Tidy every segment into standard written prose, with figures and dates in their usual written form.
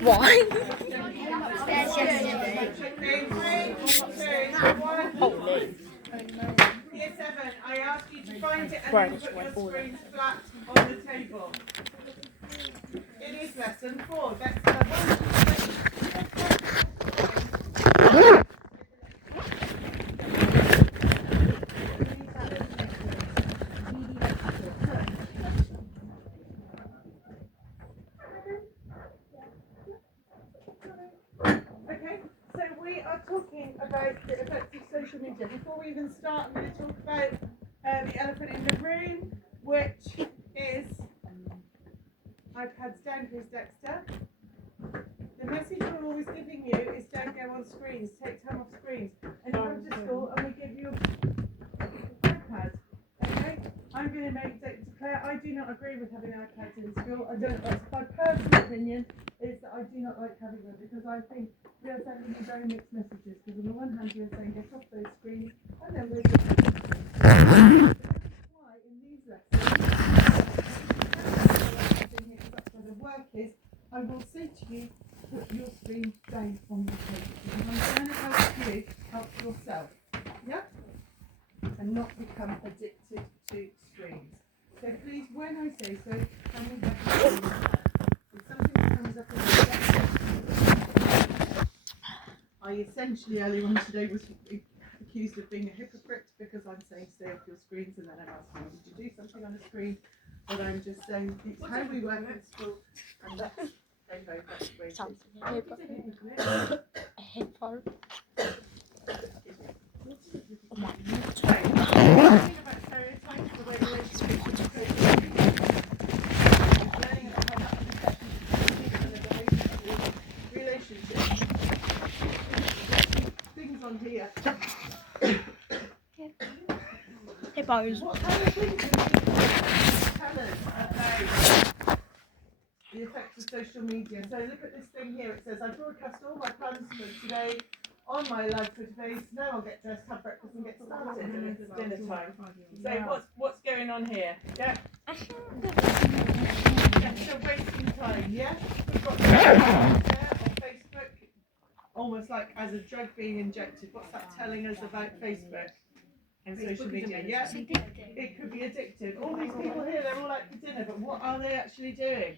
Why? Holy. Year 7, I ask you to find it and Right, then put that's your right. screens flat on the table. It is lesson 4. That's Okay, so we are talking about the effects of social media. Before we even start, I'm going to talk about the elephant in the room, which is iPads down, please, Dexter. The message we're always giving you is don't go on screens, take time off screens. And you come to school and we give you an iPad. Okay? I'm going to declare I do not agree with having iPads in school. I don't. That's my personal opinion. Is that I do not like having them because I think we are sending you very mixed messages. Because on the one hand, you are saying get off those screens, and then we're just why in these lessons, that's where the work is. I will say to you, put your screen down on the table. Because I'm trying to help you help yourself, yeah, and not become addicted to screens. So please, when I say so, tell me that. If something comes up in the I essentially earlier on today was accused of being a hypocrite because I'm saying stay off your screens and then I'm asking did you do something on the screen? But I'm just saying it's how we work in school and that's very frustrating. Sounds a headphone. Things on here. Hippos. What kind of things can you tell us about the effects of social media? So look at this thing here. It says I broadcast all my plans for today on my live for today. So now I'll get dressed, have breakfast, and get started. And it's dinner time. So what's going on here? Yeah. You're wasting time. Yeah. We've got there on Facebook. Almost like as a drug being injected. What's that telling us about Facebook and social media? Yeah, it could be addictive. All these people here, they're all out for dinner, but what are they actually doing?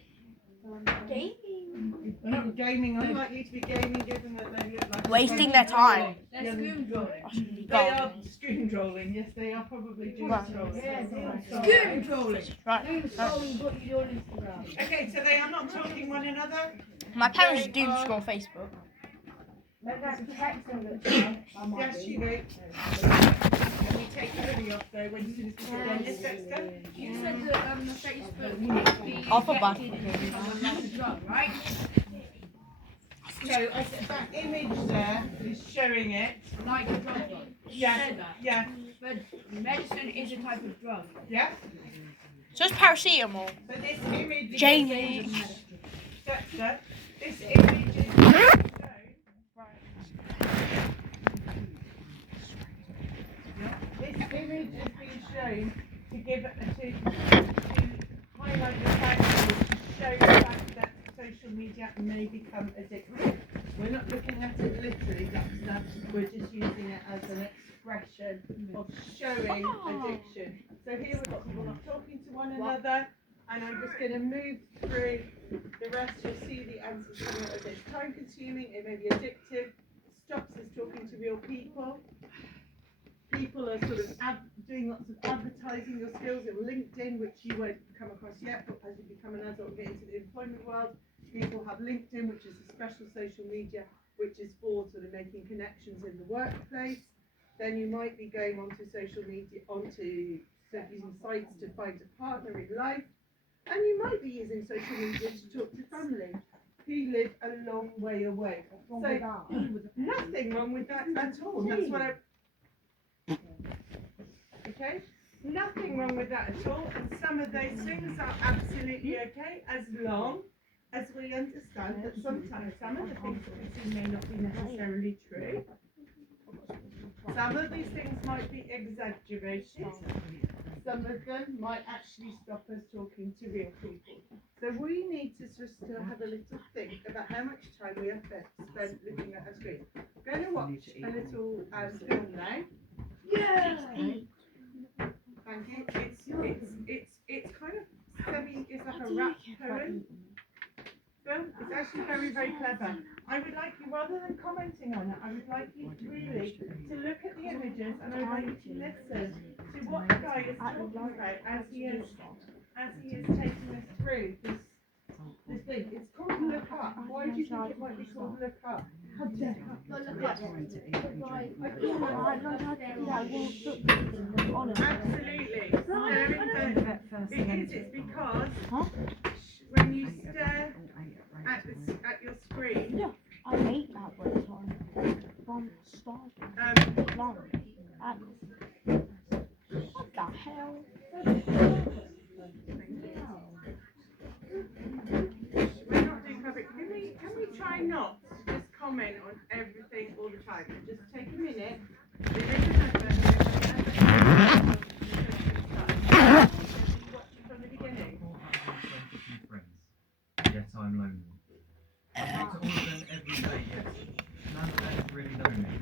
Gaming. They're not gaming. Unlikely to be gaming, given that they look like Wasting their time. They're scream trolling. They are screen trolling. Yes, they are probably doom trolling. Scream trolling. Right. Scrolling what you do on Instagram. Okay, so they are not talking one another. My parents doom scroll Facebook. Yes, you do. Let me take the hoodie off though when you sit down. Yes, Dexter? You said that Facebook would be Off a button. like a drug, right? So I said that image there is showing it. Like a drug. Yeah, Said that. yeah, But medicine is a type of drug. yeah. So it's paracetamol. But this image is Jamie. Dexter, this image is shown. This image is being shown to give to highlight the fact to show the fact that social media may become addictive. We're not looking at it literally, Dexter. We're just using it as an expression of showing addiction. So here we've got people not talking to one another, and I'm just going to move through the rest. You'll see the answers coming up. It's time consuming, it may be addictive, stops us talking to real people. People are sort of doing lots of advertising your skills in LinkedIn, which you won't come across yet, but as you become an adult and get into the employment world, people have LinkedIn, which is a special social media, which is for sort of making connections in the workplace. Then you might be going onto social media, using sites to find a partner in life, and you might be using social media to talk to family who live a long way away. So nothing wrong with that at all. That's what I. Okay, nothing wrong with that at all, and some of those things are absolutely okay as long as we understand that sometimes some of the things that we see may not be necessarily true. Some of these things might be exaggerated. some of them might actually stop us talking to real people. So we need to just have a little think about how much time we have spent looking at a screen. I'm going to watch a little film now. Yeah. Thank you. It's kind of it's like a rap poem film. It's actually very, very clever. I would like you, rather than commenting on it, I would like you really to look at the images, and I would like you to listen to what the guy is talking about as he is taking us through this thing. It's called Look Up. Why do you think it might be called Look Up? Absolutely. It's because when you stare at your screen. Yeah, I hate that word time. From start. Long. What the hell? We're not doing perfect. Can we try not to just comment on everything all the time? Just take a minute. There is an advert. From the beginning. Yet I'm lonely. I talk to all of them every day, yet none of them really know me.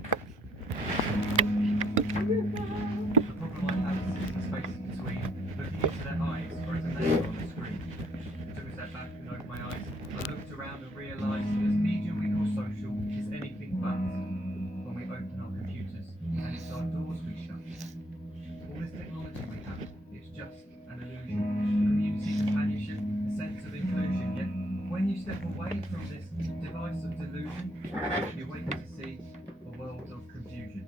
The problem I have is the space between looking into their eyes or as a neighbour on the screen. I took a step back and opened my eyes. I looked around and realised that this media we call social is anything but when we open our computers and it's our doors we shut. All this technology we have, it's just an illusion. Community, companionship, a sense of inclusion, yet when you step away from this device of delusion, you wake to see a world of confusion.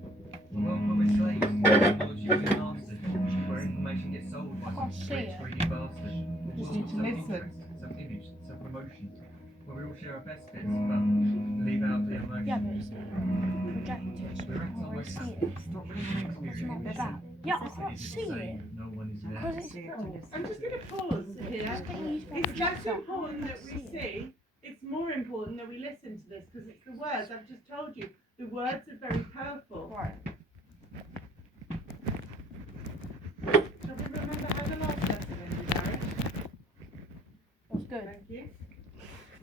A world where we're slaves to technology we're mastered, where information gets sold by some rich, greedy bastard. A world of self-interest, self-image, self-promotion, where we all share our best bits, but leave out the emotion. Yeah, but it's projected. We're at our most happy, not really an experience. Not bad. Yeah, I can't Is it see saying it. no one is there? Because it's full. I'm just going to pause here. It's less important that we see. It's more important that we listen to this because it's the words. I've just told you. The words are very powerful. Right. Shall we remember how the last lesson ended, Aaron? That's good. Thank you.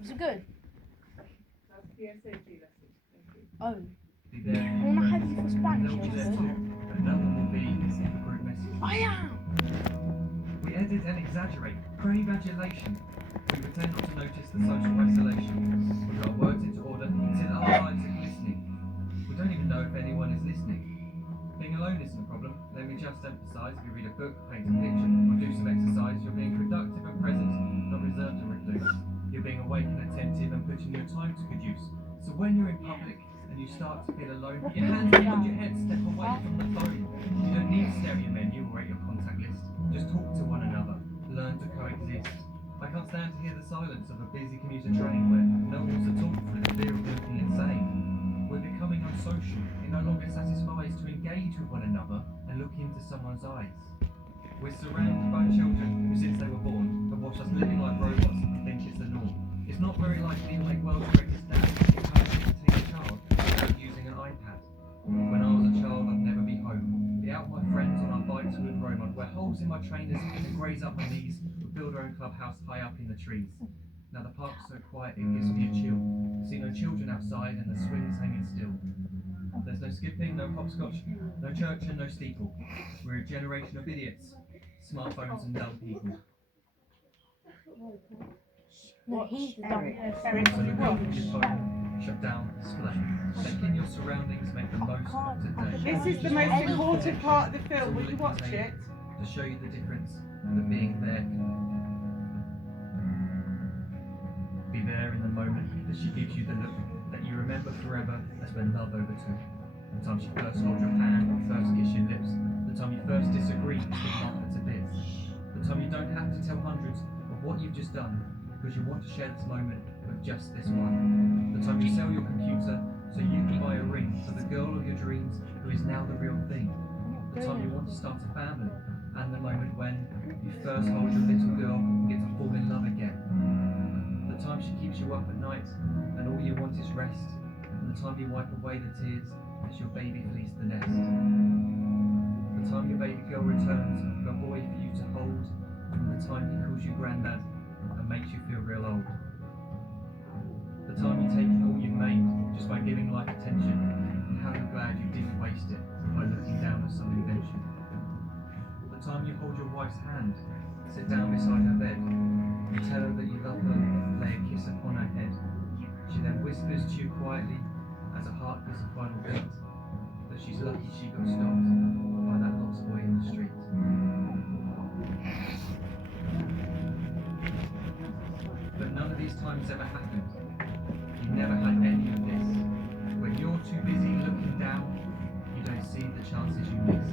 Was it good? That's PSHE lesson. Thank you. Oh. Be there. I want to have you for Spanish. They'll be there also. too, but no one will be the group message. I am. We edit and exaggerate, crave adulation. We pretend not to notice the social isolation. We put our words into order until our lives are glistening. We don't even know if anyone is listening. Being alone isn't a problem. Let me just emphasise, if you read a book, paint a picture, or do some exercise, you're being productive and present, not reserved and recluse. You're being awake and attentive and putting your time to good use. So when you're in public and you start to feel alone, put your hands behind your head, step away from the phone. You don't need stereo menu or your contact list. Just talk to one another. Learn to coexist. I can't stand to hear the silence of a busy commuter train where no one wants to talk for the fear of looking insane. We're becoming unsocial. It no longer satisfies to engage with one another and look into someone's eyes. We're surrounded by children who, since they were born, have watched us living like robots and think it's the norm. It's not very likely to make world's greatest dad encourage a child without using an iPad. When I was a child, I'd never be home. Be out with my friends on our bikes we would roam. I'd wear holes in my trainers and graze up my knees. We'd build our own clubhouse high up in the trees. Now the park's so quiet it gives me a chill. See no children outside and the swings hanging still. There's no skipping, no hopscotch, no church and no steeple. We're a generation of idiots, smartphones and dumb people. No, he's the dumb. Eric, So look up at your phone, shut down the display. Take in your surroundings, make the most of today. this is the most important part of the film. Will you watch it? To show you the difference that being there can be there in the moment that she gives you the look that you remember forever as when love overtook. The time she first holds your hand or first kiss your lips. The time you first disagree to laugh to bits. The time you don't have to tell hundreds of what you've just done because you want to share this moment with just this one. The time you sell your computer so you can buy a ring for the girl of your dreams who is now the real thing. The time you want to start a family and the moment when you first hold your little girl and get to fall in love again. The time she keeps you up at night and all you want is rest. And the time you wipe away the tears as your baby flees the nest. The time your baby girl returns with a boy for you to hold, the time he calls you granddad and makes you feel real old. The time you take all you've made just by giving life attention, and how you're glad you didn't waste it by looking down at some invention. The time you hold your wife's hand, sit down beside her bed, you tell her that you love her, lay a kiss upon her head. She then whispers to you quietly as her heart gives a final beat, that she's lucky she got stopped by that lost boy in the street. But none of these times ever happened. You never had any of this. When you're too busy looking down, you don't see the chances you miss.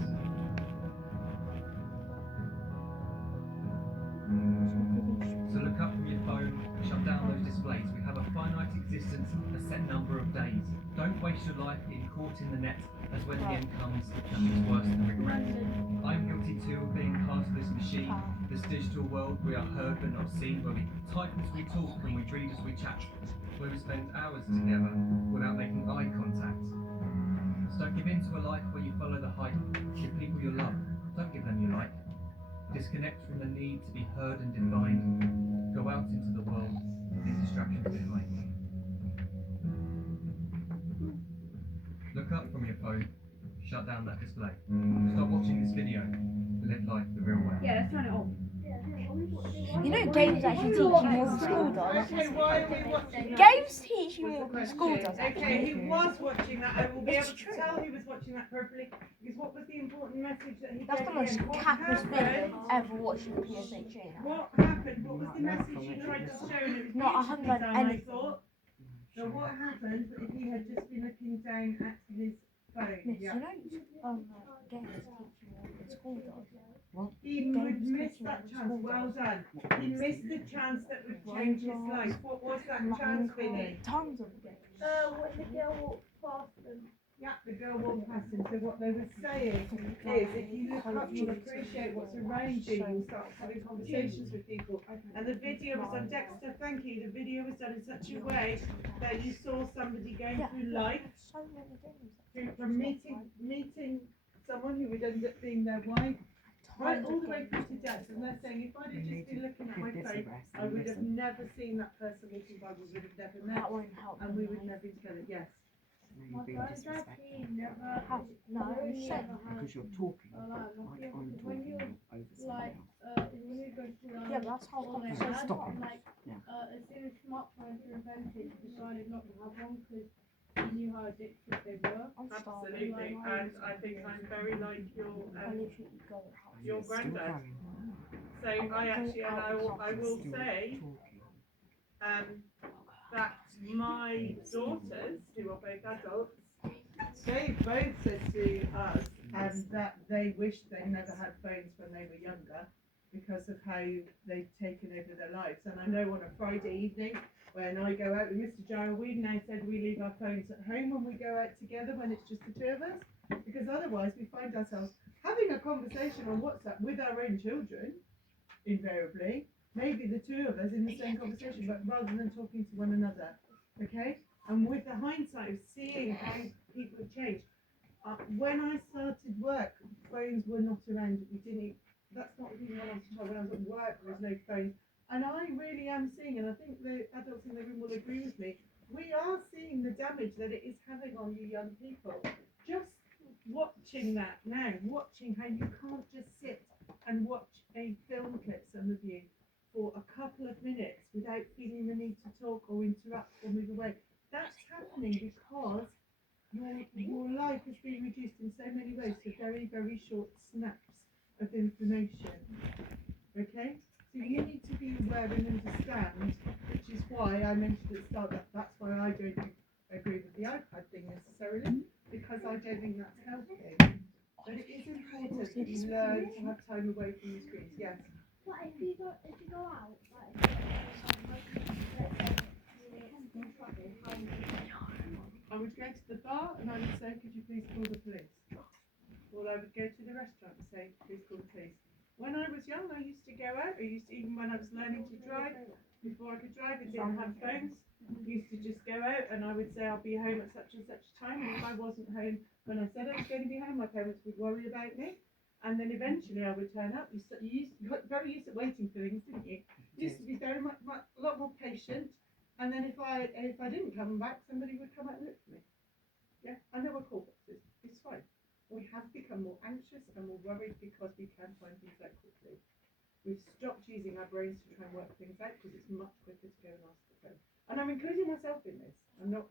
So look up from your phone, shut down those displays. We have a finite existence, a set number of days. Don't waste your life getting caught in the net, as when the end comes, nothing's worse than regret. I'm guilty too of being part of this machine, this digital world we are heard but not seen, where we type as we talk and we read as we chat, where we spend hours together without making eye contact. So don't give in to a life where you follow the hype. Give people your love, don't give them your like. Disconnect from the need to be heard and defined. Go out into the world, leave distractions behind. Look up from your phone, shut down that display. Stop watching this video, live life the real way. Yeah, let's turn it on. You know, games actually teach you more than school does. Okay, why are we watching that? Games teach you more than school does. Okay, he was watching that. I will be It's able true. to tell he was watching that properly. Because what was the important message that he That's gave the most in? What capitalist video happened? ever watched in PSHE. What happened? What was the message he tried to show? And it was Not, I haven't beautifully done done, I anything. thought. So what happened if he had just been looking down at his phone? Miss, Yeah. you know, games teach you more than school does. He would miss that chance. Well done. He missed the chance that would change his life. What was that chance, Vinny? Tons of games. When the girl walked past them. Yeah, the girl walked past him. So what they were saying is, if you look up, you'll appreciate what's around you. You'll start having conversations with people. And the video was on Dexter. Thank you. The video was done in such a way that you saw somebody going through life, So many games. from meeting someone who would end up being their wife, right all the way through to death. And they're saying, if I'd have just been looking at my phone, I would have never seen that person walking by. We would have never met, That won't help. and we would never be together. Yes. My friends actually never. No, only shit. ever had, Because you're talking, like, like I'm when talking you over like, somebody else. when you go to Yeah, but that's how all they conversations had, Stop it. like, Yeah. as soon as smartphones were invented, he decided not to have one because he knew how addictive they were. I'm starving. Absolutely. And I think I'm very like I literally go out. your Still granddad. going. So I actually, and I will Still say, talking. that my daughters, who are both adults, they both said to us that they wished they never had phones when they were younger because of how they've taken over their lives. And I know on a Friday evening when I go out with Mr. Jarrell, we've now said we leave our phones at home when we go out together when it's just the two of us, because otherwise we find ourselves having a conversation on WhatsApp with our own children, invariably, maybe the two of us in the same conversation, but rather than talking to one another, okay? And with the hindsight of seeing how people have changed, when I started work, phones were not around. We didn't. That's not even when I was a child. When I was at work, there was no phone. And I really am seeing, and I think the adults in the room will agree with me, we are seeing the damage that it is having on you young people. Just watching that now, watching how you can't just sit and watch a film clip, some of you, for a couple of minutes without feeling the need to talk or interrupt or move away. That's happening because your life has been reduced in so many ways to very, very short snaps of information. Okay? So you need to be aware and understand, which is why I mentioned at the start that that's why I don't agree with the iPad thing necessarily, because I don't think that's healthy. But it is important that you learn to have time away from the screens. Yes. But if you go out, like, I would go to the bar and I would say, could you please call the police? Or I would go to the restaurant and say, please call the police. When I was young, I used to go out. Even when I was learning to drive, before I could drive and didn't have phones, I used to just go out and I would say, I'll be home at such and such time. And if I wasn't home when I said I was going to be home, my parents would worry about me. and then eventually I would turn up. You got very used to waiting for things, didn't you? You used to be very much a lot more patient, and then if I didn't come back, somebody would come out and look for me. Yeah, I know we're call boxes. It's fine. We have become more anxious and more worried because we can't find things out quickly. We've stopped using our brains to try and work things out because it's much quicker to go and ask the phone. And I'm including myself in this. I'm not.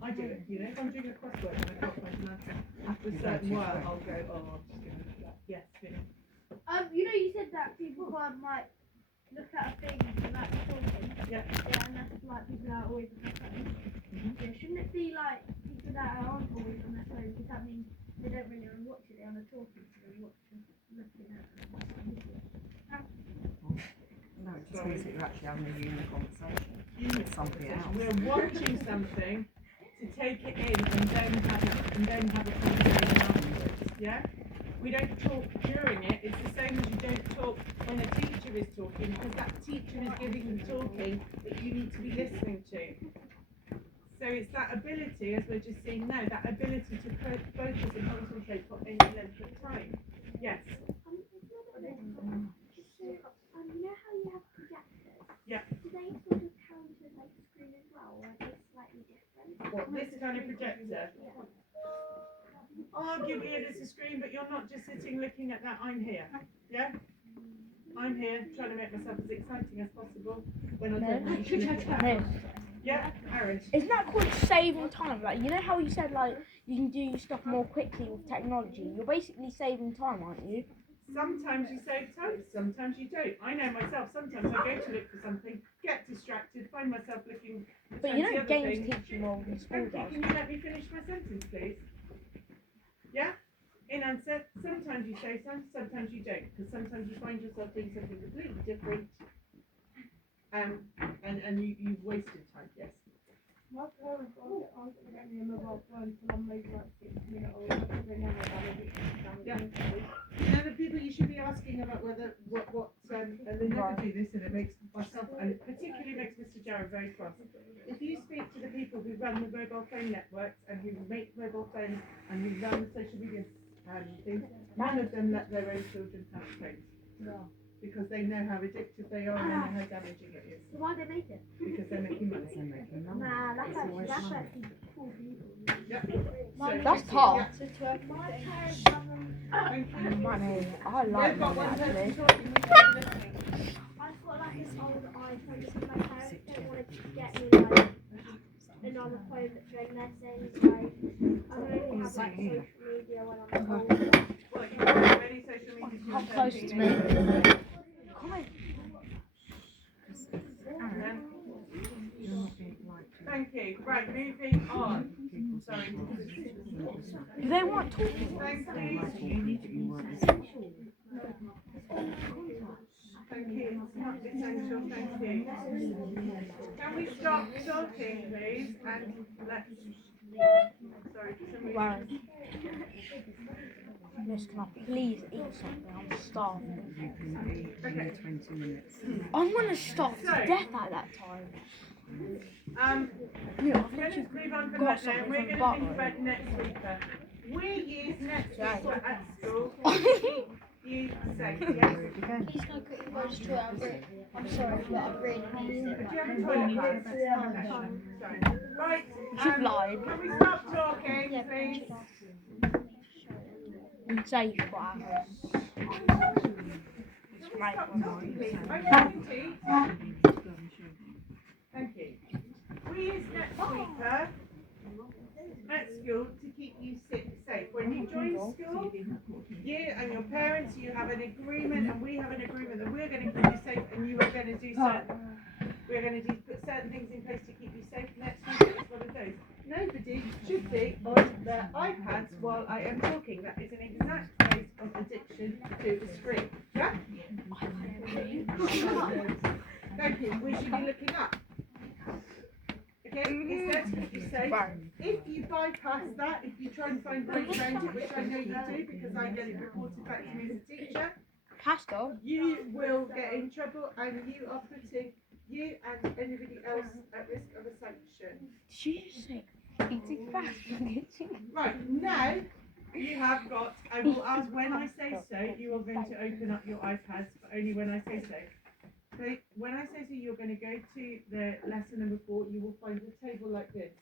I do it. You know, if I'm doing a crossword and I can't find an answer after a certain while, I'll go, oh, I'm just going to look at that. Yes, Vinny. You know, you said that people might look at a thing like talking. Yeah. Yeah, and that's like people that are always on their phone. Yeah, shouldn't it be like people that aren't always on their phone? Because that means they don't really want to watch it. They're on the talking, so they're watching, looking at it. No, it just means that you're actually having a human conversation with somebody else. We're watching something to take it in and then have a conversation afterwards. Yeah? We don't talk during it. It's the same as you don't talk when a teacher is talking, because that teacher is giving the talking that you need to be listening to. So it's that ability, as we're just seeing now, that ability to focus and concentrate for any length of time. Yes. You know how you have projectors? Yeah. Do they sort of count as like a screen as well, or are they slightly different? What, this kind of projector? Arguably it is a screen, but you're not just sitting looking at that. I'm here. Yeah? I'm here trying to make myself as exciting as possible when I don't want to look at that. No. Yeah, Aaron. Isn't that called saving time? Like, you know how you said, like, you can do stuff more quickly with technology? You're basically saving time, aren't you? Sometimes you save time, sometimes you don't. I know myself, sometimes I go to look for something, get distracted, find myself looking at But you know, the other games thing. teach you more than school Okay, does. can you let me finish my sentence, please? Yeah? In answer, sometimes you save time, sometimes you don't, because sometimes you find yourself doing something completely different, and you've wasted time, yes. My parents aren't getting me a mobile phone until I'm maybe like 6 minutes old. Because they never done it. Yeah. Now the people you should be asking about whether and they never do this, and it makes myself, and it particularly makes Mr. Jarrett very cross. If you speak to the people who run the mobile phone networks and who make mobile phones and who run the social media things, none of them let their own children have phones. Yeah. Because they know how addictive they are and they know how damaging it is. So why do they make it? Because they're making money. Nah, that's actually cool people. Yep. That's tough. My parents Thank you. Money. I like We've got money, one person actually. talking, we've got listening. I've got like an old iPhone because my parents don't want to get me like another phone that's going their things. Like I only have like social media when I'm older. Well, you don't have any social media. Come close to me. Thank you. Right, moving on. Sorry. Do they want talking? Thank you. Thank you. It's not essential. Thank you. Can we stop talking, please? And let's. Sorry, for some Wow. reason. Miss, can I please eat something? I'm starving. Okay. 20 minutes. I'm gonna starve to death at that time. Let's move on from that now. We're going to think about NetSweeper. We use NetSweeper at school. You say yes. Please can I quickly go to toilet? I'm sorry, but I really need it. Do you have a toilet pass? Okay. Sorry. Right. You've lied. Can we stop talking, please? And safe for us. Stop talking, please. Are you having tea? Thank you. We use NetSweeper at school to keep you safe. When you join school, you and your parents, you have an agreement, and we have an agreement that we're going to keep you safe, and you are going to do put certain things in place to keep you safe. NetSweeper is one of those. Nobody should be on their iPads while I am talking. That is an exact case of addiction to the screen. Yeah? Thank you. We should be looking up. Okay, it's there to keep you safe. If you bypass that, if you try and find ways around it, which I know you do because I get it reported back to me as a teacher, Pastor? you will get in trouble and you are putting you and anybody else at risk of a sanction. Did you just say eating fast? Right, now You have got, I will ask when I say so, you are going to open up your iPads, but only when I say so. So when I say so, you're going to go to the lesson number 4, you will find a table like this.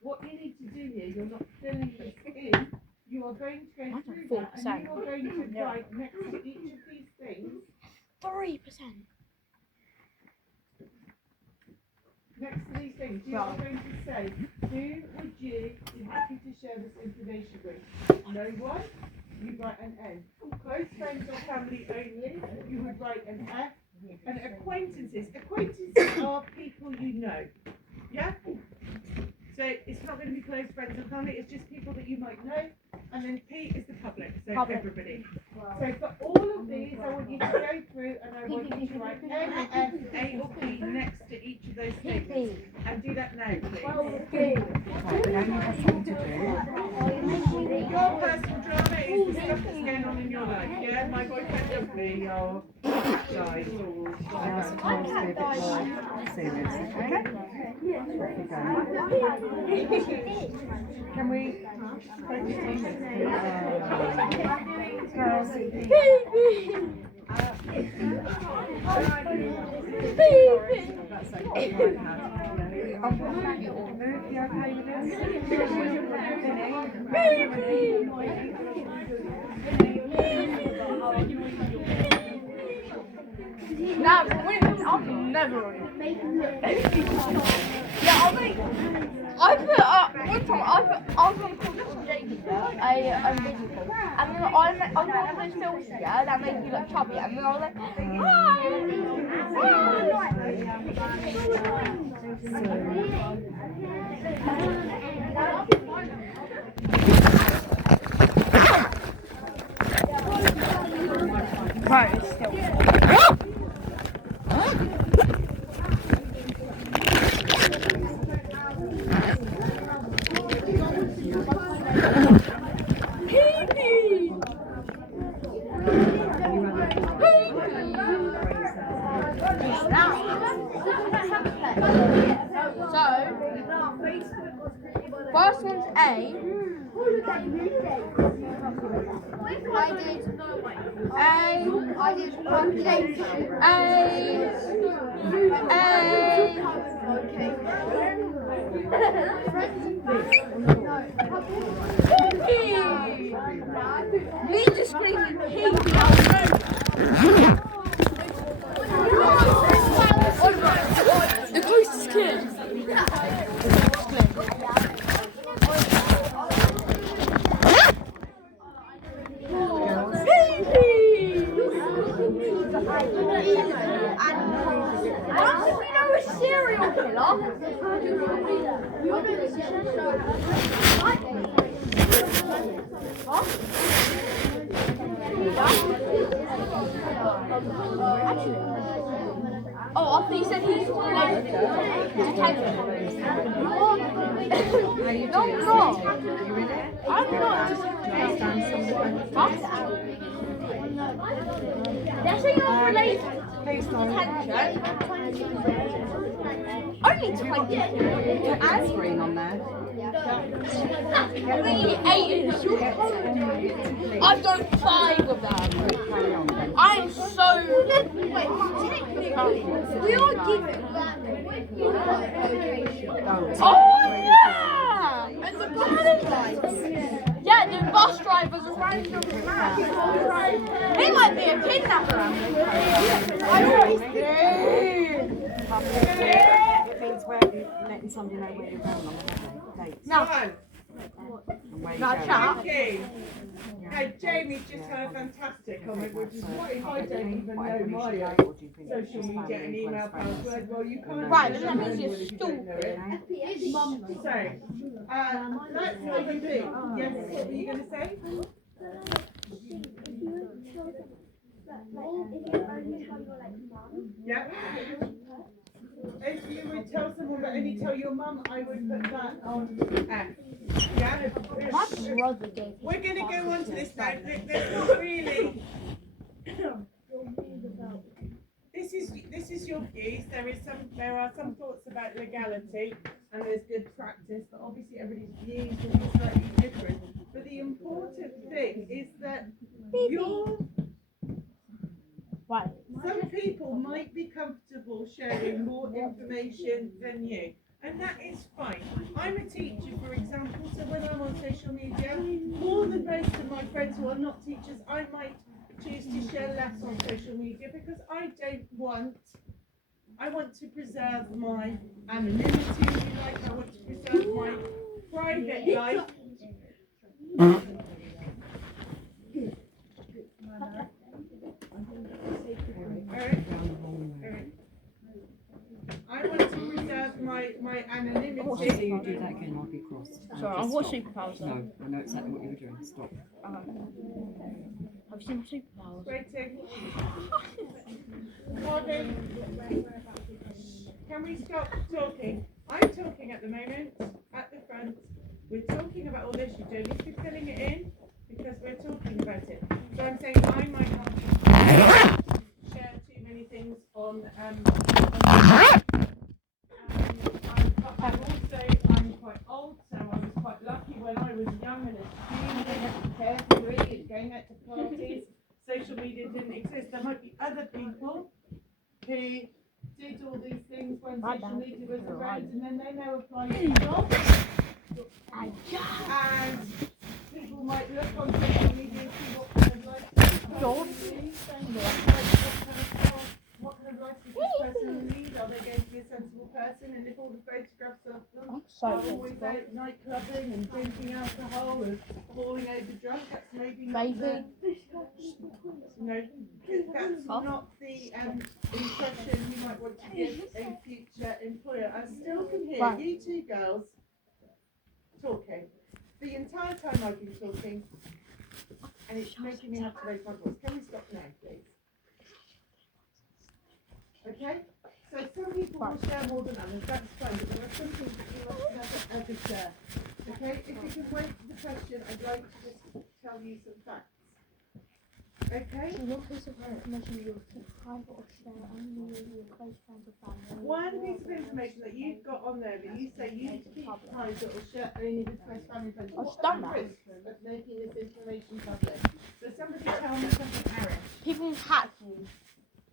What you need to do here, you're not filling this in, you are going to go through that, and you are going to write next to each of these things. 3%. Next to these things, you are going to say, who would you be happy to share this information with? No one, you write an N. Close friends or family only, you would write an F. And acquaintances are people you know. Yeah? So it's not going to be close friends or family, it's just people that you might know. And then P is the public, so everybody. So for all of these, I want you to go through and I want you to write N, F, A or P next to each of those statements. And do that now, please. Your personal drama is the stuff that's going on in your life, yeah? My boyfriend left me, or died, or Can we focus on Nah, I'm never on it. Yeah, I put one time I was on call with Jacob, a video call, and then I got one of those filters, yeah, that make you look chubby, and then I was like, right, it's still. First one's A. I did population. Me just screaming the closest kid. Serial killer? Oh, I think he said he's related to Taylor. No, I'm not. I'm not. They're saying I'm related to detention. Only 20. Ad screen on there. I've done 5 of them. I am so. We are giving. Oh yeah! And the bus lights. Yeah, the bus drivers are running on the map. He might be a kidnapper. It means where you're letting somebody know where you're going on the dates. No. And where you're No, going. chat. Okay. Hey, Jamie's just had a fantastic comment, which is what if I don't even know my social media and email password? Well, you can't. Right, but that means you're stupid. So, let's have a think. Yes, what were you going to say? Yeah. If you would tell someone but only tell your mum, I would put that on F. Yeah. My brother gave. We're going to go on to this now. There's not really. This is your views. There are some thoughts about legality and there's good practice, but obviously everybody's views will be slightly different. But the important thing is that you're, Right. some people might be comfortable sharing more information than you. And that is fine. I'm a teacher, for example, so when I'm on social media, more than most of my friends who are not teachers, I might choose to share less on social media because I want to preserve my anonymity, if you like. I want to preserve my private life. I want to preserve my anonymity. I want to see you do that again, I'll be cross. Sorry, I've watched Superpowers. No, I know exactly what you were doing. Stop. Have you seen my Superpowers? Waiting. Pardon. Can we stop talking? I'm talking at the moment, at the front. We're talking about all this. You don't need to be filling it in because we're talking about it. So I'm saying I might not share too many things on I'm quite old, so I was quite lucky when I was young and a student and carefree and going out to parties. Social media didn't exist. There might be other people who did all these things when social media was around, and then they now apply for jobs. And people might look on social media and see what kind of lifestyle what kind of life does this person lead? Are they going to be a sensible person? And if all the photographs of them are always out night clubbing and drinking alcohol and falling over drunk, that's maybe not the, no, that's not the impression you might want to give a future employer. I still can hear you two girls talking. The entire time I've been talking, and it's making me have to raise my voice. Can we stop now, please? Okay? So some people will share more than others, that's fine, but there are some things that you must never ever share. Okay? If you can wait for the question, I'd like to just tell you some facts. Okay? What piece of information you will keep private or share only with your close friends or family? One piece of information that you've got on there that you say you keep private or share only with close family and friends. What's the risk of making this information public? So somebody tell me something, Aaron. People hack you.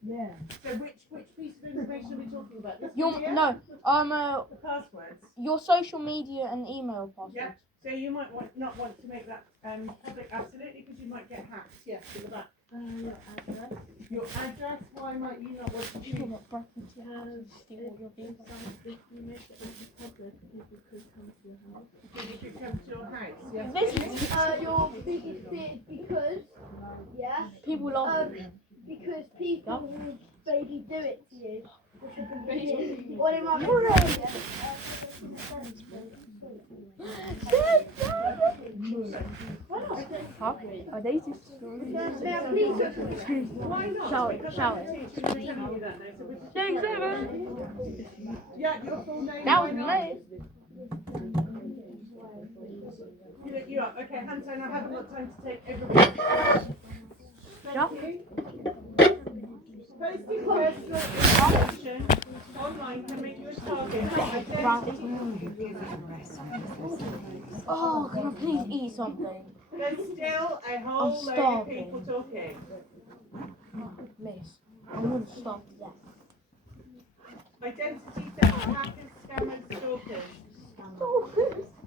Yeah. So which piece of information are we talking about? This Your video? no, The passwords. your social media and email passwords. Yeah. So you might not want to make that public, absolutely, because you might get hacked. Yes, to the back. Your address. Your address. Why might you not want to do? If you make it public, people could come to your house. People could come to your house. Yes. Your biggest fear because, People love because people would maybe do it to you. Which would be or they might Are they just Why not? Shout Because shout I'm a teacher, I'm telling you that now. So we're Six, just- seven. Yeah, your full name. That why was not? me. You look you up. Okay, Hanson, I haven't got time to take everybody. Yeah. Thank you. Posting personal information online can make you a target of identity. Oh, can I please eat something? There's still a whole load of starving. people talking. Miss, I'm gonna stop that. Identity theft, hackers, scammers, stalkers.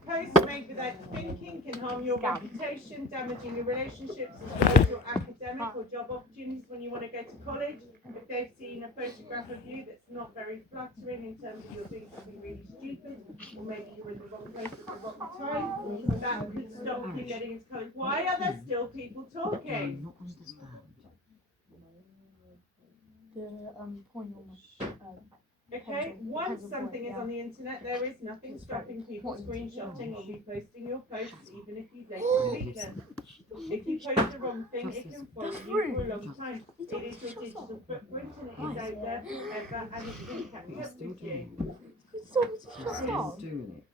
Posts made without thinking can harm your reputation, damaging your relationships as well as your academic or job opportunities when you want to go to college. If they've seen a photograph of you that's not very flattering in terms of you're doing something really stupid, or maybe you're in the wrong place at the wrong time, that could stop you getting into college. Why are there still people talking? The point on the Okay, once something is on the internet, there is nothing stopping people screenshotting or reposting your posts, even if you later delete them. If you post the wrong thing, it can follow you for a long time. It is your digital footprint and it is out there forever and it can catch up with you. told me to shut up. Doing it.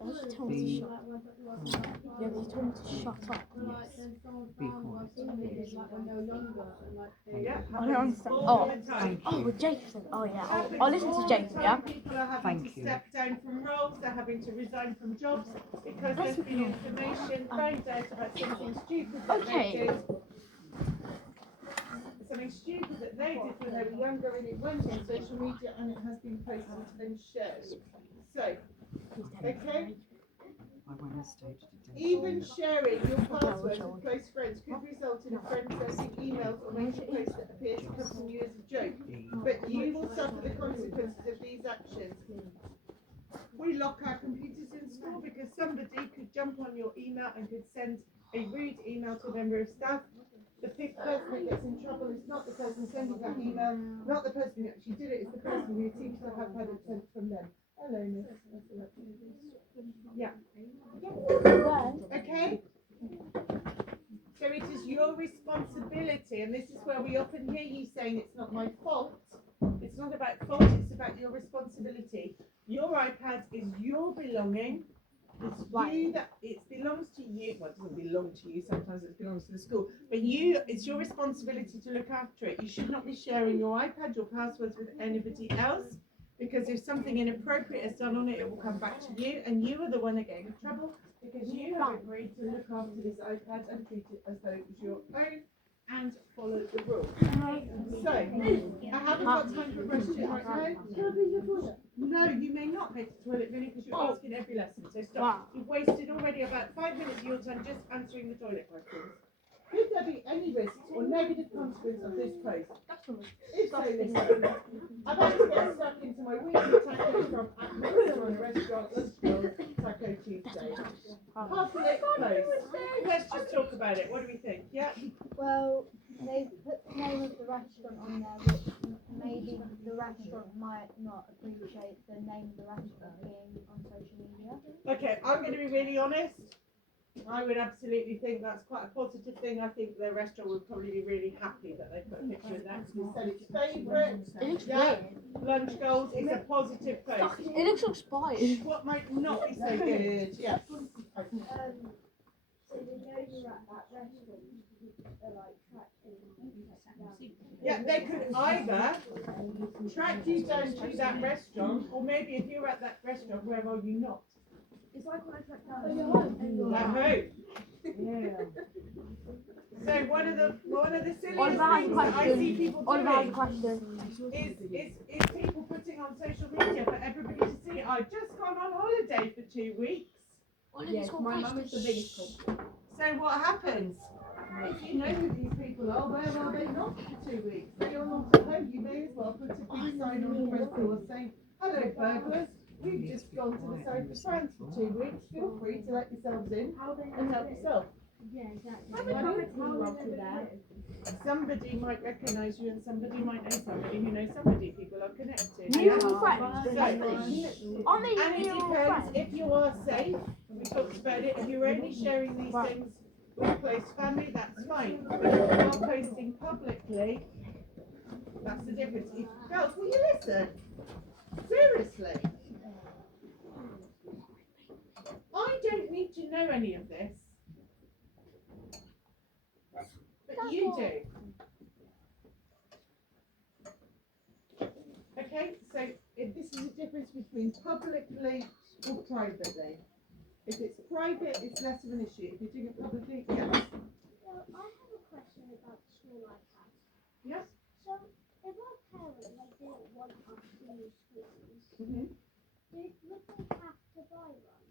I just told me to shut up. Yeah, but you told me to shut up. Be quiet, please. Yeah. I don't understand. All the time. Oh, with Jason. Oh, yeah. I'll listen to Jason, yeah? People are having Thank to you. step down from roles, they're having to resign from jobs because there's been information found out about something stupid that Okay. they did. Something stupid that they did when they were younger and it went on social media and it has been posted and shared. So, okay, I went on stage to do even sharing your passwords with close friends could result in a friend sending emails or making posts that appear to come from you as a joke. But you will suffer the consequences of these actions. We lock our computers in school because somebody could jump on your email and could send a rude email to a member of staff. The person that gets in trouble is not the person sending that email, not the person who actually did it, it's the person who seems to have had it sent from them. Hello, Miss. Yeah. Okay? So it is your responsibility, and this is where we often hear you saying it's not my fault. It's not about fault, it's about your responsibility. Your iPad is your belonging. It's you that it belongs to you. Well, it doesn't belong to you. Sometimes it belongs to the school. But it's your responsibility to look after it. You should not be sharing your iPad, your passwords with anybody else, because if something inappropriate is done on it, it will come back to you, and you are the one that getting in trouble because you have agreed to look after this iPad and treat it as though it was your own and follow the rules. So, I haven't got time for a question right now. No, you may not go to the toilet, really, because you're asking every lesson. So stop. You've wasted already about 5 minutes of your time just answering the toilet questions. Could there be any risk or negative consequence of this post? If so, listen. I've had to get stuck into my weekly taco from at Midsummer Restaurant Lunch Girls Taco Tuesday. Public post. Let's just talk about it. What do we think? Yeah? Well, they put the name of the restaurant on there, which maybe the restaurant might not appreciate the name of the restaurant being on social media. Okay, I'm going to be really honest. I would absolutely think that's quite a positive thing. I think the restaurant would probably be really happy that they put a picture of that. They said it's favourite. Yeah, lunch goals is a positive post. It looks expired. What might not be so good? Yes. So they know you're at that restaurant, they're like tracking. Yeah, they could either track you down to that restaurant, or maybe if you're at that restaurant, where are you not? It's like when I track down your home. At home. So one of the silliest things that I see people doing is people putting on social media for everybody to see. I've just gone on holiday for 2 weeks. Yes, my mum is the biggest culprit. So what happens? If you know who these people are, where are they not for 2 weeks? They are not at home. You may as well put a big sign on the front door saying, "Hello, burglars. We've just gone to the south of France for 2 weeks. Feel free to let yourselves in and help yourself." Yeah, exactly. Somebody might recognise you and somebody might know somebody who knows somebody. People are connected. Mutual friends. And it depends if you are safe. We talked about it. If you're only sharing these things with close family, that's fine. But if you are posting publicly, that's the difference. Girls, will you listen? Seriously. I don't need to know any of this. But you do. Okay, so if this is the difference between publicly or privately. If it's private, it's less of an issue. If you're doing it publicly, yes. Well, I have a question about the school iPad. Yes. So, if our parents didn't want us to use schools, Mm-hmm. would they have to buy one?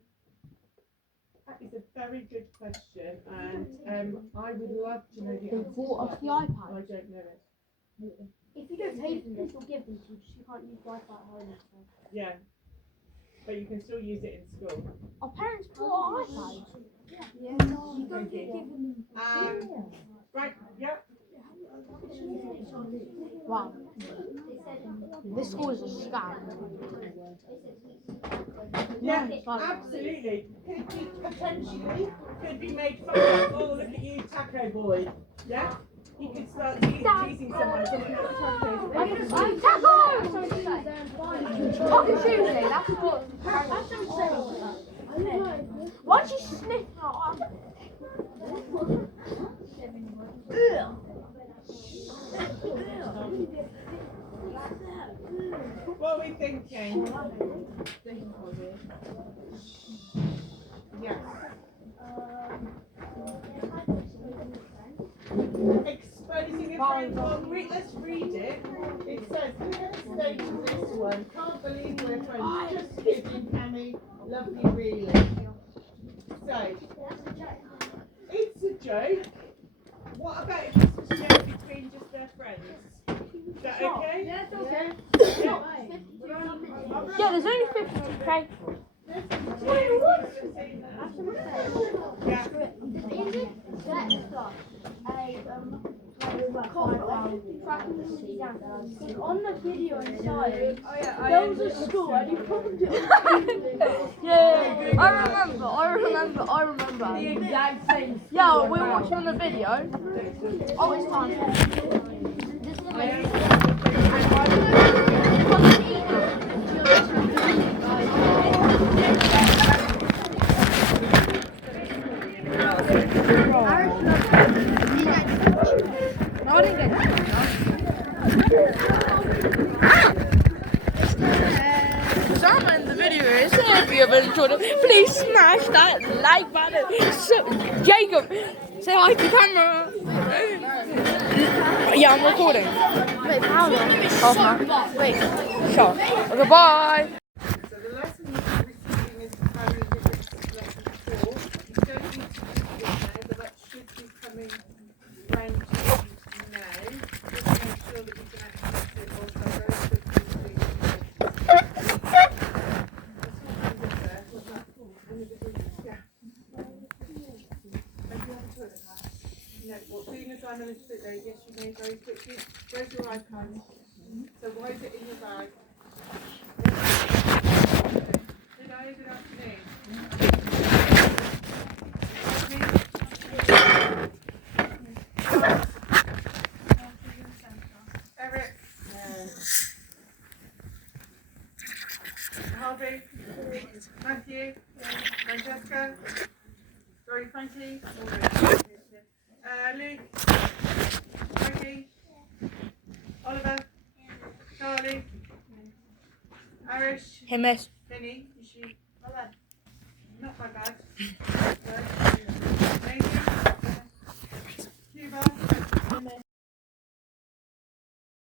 That is a very good question, and I would love to know the They answer. bought us the I iPad. don't know it. If you don't take them, they still give them to you, just you can't use Wi-Fi at home and stuff. Yeah, but you can still use it in school. Our parents bought our iPads. Yeah. Thank you. Right, yeah. Wow. This school is a scam. Yeah, absolutely. Could be potentially could be made fun of. Oh, look at you, taco boy. Yeah, you could start teasing someone. Taco. Pocket Tuesday, that's what. Why did you sniff like that? What are we thinking? Yes. Exposing a friend. Well, let's read it. It says, we're going to stage this one. Can't believe we're friends. Just kidding, Cammy. Love you really. So, it's a joke. What about if this was shared between just their friends? Is that okay? Yeah, it's okay. Yeah, there's only 52k. Yeah. On the video inside, there was a school and you probably did. Yeah, I remember. The exact same. Yeah, we were watching the video. Oh, it's time. No, I didn't get it. Someone in the video is if you have enjoyed it, please smash that like button. So, Jacob, say hi to the camera. Yeah, I'm recording. Wait, how long? Wait, sure. Okay, bye. So the lesson you're receiving is very different to lesson 4. You don't need to do it now, but that should be coming round to you now. Just make sure that you can access it also very quickly. No, well, soon as I'm a little bit late, yes, you may very quickly. Where's your iPad? So why is it in your bag? Good afternoon. Eric. Harvey. Matthew. Francesca. Sorry, Frankie. Luke. Frankie. Oliver. Charlie. Arish. Hey, miss. Penny. Is she? Not my bad.